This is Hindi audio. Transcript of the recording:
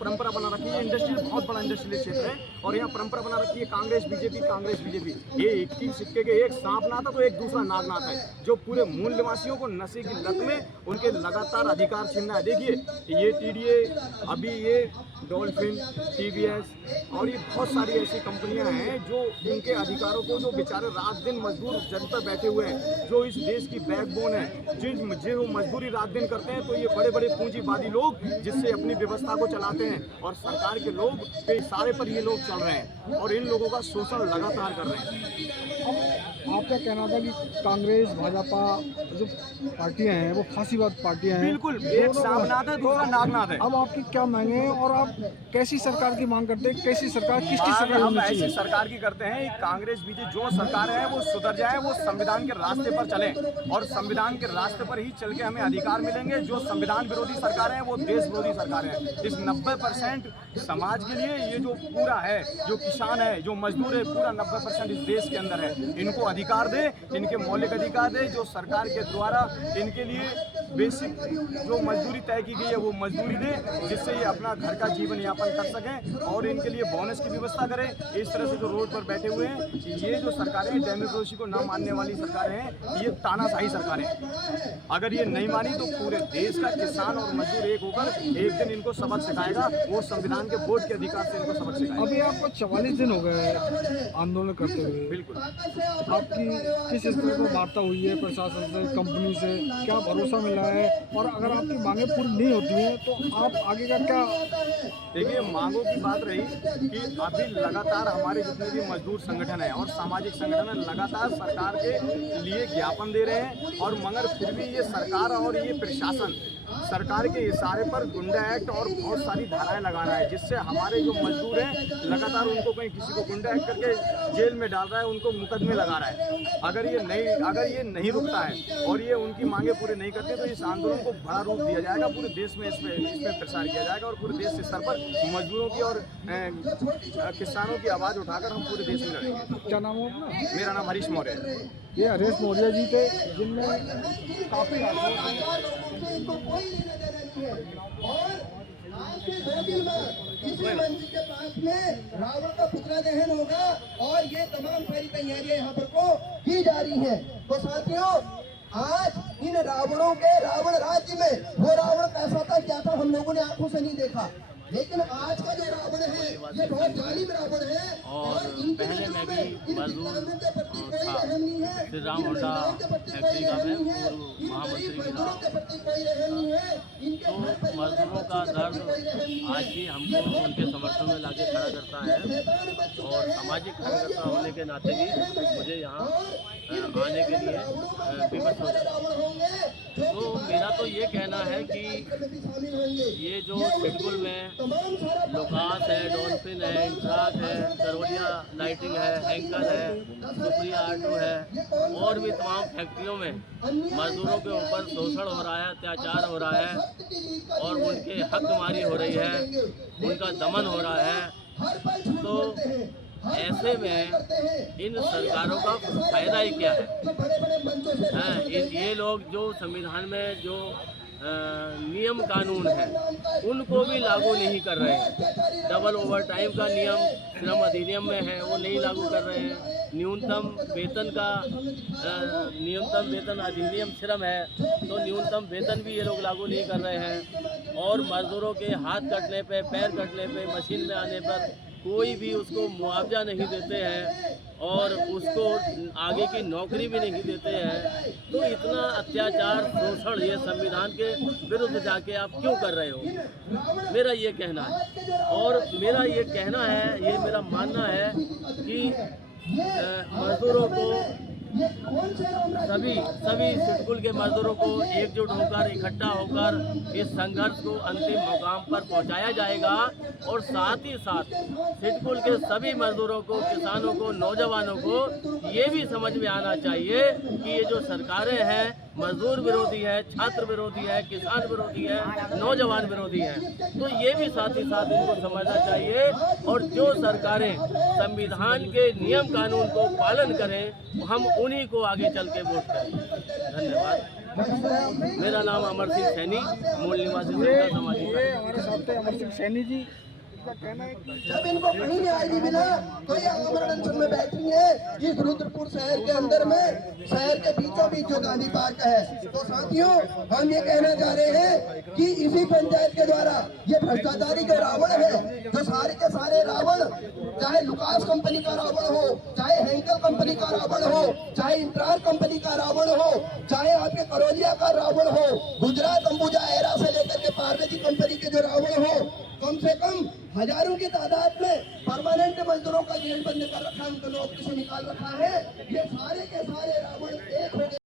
परंपरा बना रखी है। इंडस्ट्री बहुत बड़ा इंडस्ट्रियल क्षेत्र है और यहाँ परंपरा बना रखी है कांग्रेस बीजेपी। ये एक ही सिक्के के एक सांप नाता तो एक दूसरा नाग नाता है, जो पूरे मूल निवासियों को नशे की लत में उनके लगातार अधिकार छीनना है। देखिए ये टीडीए, अभी ये डॉल्फिन, टीवीएस और ये बहुत सारी ऐसी कंपनियां हैं जो इनके अधिकारों को, जो बेचारे रात दिन मजदूर जन पर बैठे हुए हैं, जो इस देश की बैकबोन है, जो मजदूरी रात दिन करते हैं, तो ये बड़े बड़े पूंजीवादी लोग जिससे अपनी व्यवस्था को चलाते हैं और सरकार के लोग के इशारे पर ये लोग चल रहे हैं और इन लोगों का शोषण लगातार कर रहे हैं। आपका कहना था कि कांग्रेस भाजपा जो पार्टियां हैं वो फांसीवाद पार्टियां हैं। बिल्कुल, एक सांपनाद है, दूसरा नागनाद है। अब आपकी क्या मांगे हैं और आप कैसी सरकार की मांग करते हैं? कैसी सरकार, किसकी सरकार हम होनी ऐसी चाहिए? सरकार की करते हैं, कांग्रेस बीजेपी जो सरकार है वो सुधर जाए, वो संविधान के रास्ते पर चले और संविधान के रास्ते पर ही चल के हमें अधिकार मिलेंगे। जो संविधान विरोधी सरकार है वो देश विरोधी सरकार है। इस 90% समाज के लिए ये जो पूरा है, जो किसान है, जो मजदूर है, पूरा 90% इस देश के अंदर है। इनको अधिकार दे, इनके मौलिक अधिकार दे, जो सरकार के द्वारा इनके लिए बेसिक जो मजदूरी तय की गई है वो मजदूरी दे, जिससे ये अपना घर का जीवन यापन कर सकें और इनके लिए बोनस की व्यवस्था करें। इस तरह से जो रोड पर बैठे हुए हैं, ये जो सरकारें डेमोक्रेसी को न मानने वाली सरकारें हैं, ये तानाशाही सरकारें हैं। अगर ये नहीं मानी तो पूरे देश का किसान और मजदूर एक होकर एक दिन इनको सबक सिखाएगा, वो संविधान के वोट के अधिकार से इनको सबक सिखाएगा। अभी आपको 44 दिन हो गए आंदोलन करते हुए। बिल्कुल। आपकी किस स्तर पर वार्ता हुई है प्रशासन से, कंपनी से, क्या भरोसा मिला है? और अगर आपकी मांगे पूरी नहीं होती हैं तो आप आगे का क्या? देखिए, मांगों की बात रही कि अभी लगातार हमारे जितने भी मजदूर संगठन है और सामाजिक संगठन है, लगातार सरकार के लिए ज्ञापन दे रहे हैं और मगर फिर भी ये सरकार और ये प्रशासन सरकार के इशारे पर गुंडा एक्ट और बहुत सारी धाराएं लगा रहा है, जिससे हमारे जो मजदूर हैं लगातार उनको कहीं किसी को गुंडा एक्ट करके जेल में डाल रहा है, उनको मुकदमे लगा रहा है। अगर ये नहीं रुकता है और ये उनकी मांगे पूरी नहीं करते तो इस आंदोलन को बड़ा रूप दिया जाएगा, पूरे देश में इसमें प्रसार किया जाएगा और पूरे देश के स्तर पर मजदूरों की और किसानों की आवाज़ उठाकर हम पूरे देश में लड़ेंगे। क्या नाम है अपना? मेरा नाम हरीश मौर्य है। ये हरीश मौर्य जी थे, जिनमें काफी रावण का पुतला दहन होगा और ये तमाम सारी तैयारियां यहाँ पर को की जा रही हैं। तो साथियों, आज इन रावणों के रावण राज्य में वो रावण कैसा था, क्या था, हम लोगों ने आंखों से नहीं देखा, लेकिन आज का जो रावण है ये बहुत जालिम रावण है। और पहले मैं भी मजदूर था, श्री राम होंडा फैक्ट्री का मैं पूर्व महामंत्री भी रहा। तो मजदूरों का दर्द आज भी हमको उनके समर्थन में लाके खड़ा करता है और सामाजिक कार्यकर्ता होने के नाते भी मुझे यहाँ आने के लिए विवश हो जाता है। तो मेरा तो ये कहना है कि ये जो सिडकुल में लोकास है, डॉल्फिन है, इंट्राक है, करोलिया लाइटिंग है, हैंकर है, सुप्रिया ऑटो है और भी तमाम फैक्ट्रियों में मजदूरों के ऊपर शोषण हो रहा है, अत्याचार हो रहा है और उनके हकमारी हो रही है, उनका दमन हो रहा है। तो ऐसे में इन सरकारों का फायदा ही क्या है? ये लोग जो संविधान में जो नियम कानून है उनको भी लागू नहीं कर रहे हैं। डबल ओवर टाइम का नियम श्रम अधिनियम में है, वो नहीं लागू कर रहे हैं। न्यूनतम वेतन अधिनियम श्रम है, तो न्यूनतम वेतन भी ये लोग लागू नहीं कर रहे हैं। और मजदूरों के हाथ कटने पे, पैर कटने पे, मशीन में आने पर कोई भी उसको मुआवजा नहीं देते हैं और उसको आगे की नौकरी भी नहीं देते हैं। तो इतना अत्याचार, शोषण ये संविधान के विरुद्ध जाके आप क्यों कर रहे हो? मेरा ये कहना है और मेरा ये कहना है, ये मेरा मानना है कि मजदूरों को सभी सिडकुल के मजदूरों को एकजुट होकर, इकट्ठा होकर इस संघर्ष को अंतिम मुकाम पर पहुंचाया जाएगा। और साथ ही साथ सिडकुल के सभी मजदूरों को, किसानों को, नौजवानों को ये भी समझ में आना चाहिए कि ये जो सरकारें हैं मजदूर विरोधी है, छात्र विरोधी है, किसान विरोधी है, नौजवान विरोधी है। तो ये भी साथ ही साथ इनको समझना चाहिए और जो सरकारें संविधान के नियम कानून को पालन करें हम उन्हीं को आगे चल के वोट करें। धन्यवाद। मेरा नाम अमर सिंह सैनी, मूल निवासी जनता समाधि। ये हमारे साथ थे अमर सिंह सैनी जी। इनका कहना है कि जब इनको कहीं न्याय नहीं मिला तो ये आमरण अनशन में बैठी है इस रुद्रपुर शहर के अंदर में, शहर के बीचों बीच जो गांधी पार्क है। तो साथियों, हम ये कहना चाह रहे हैं कि इसी पंचायत के द्वारा ये भ्रष्टाचारी जो रावण है, जो सारे के सारे रावण, चाहे लुकास कंपनी का रावण हो, चाहे हेंकल कंपनी का रावण हो, चाहे इंट्रार कंपनी का रावण हो, चाहे आपके करौलिया का रावण हो, गुजरात अंबुजा एरा से लेकर के पार्वती कंपनी के जो रावण हो, कम से कम हजारों की तादाद में परमानेंट मजदूरों का जेल बंद कर रखा है, उनको नौकरी से निकाल रखा है। ये सारे के सारे रावण एक हो गए।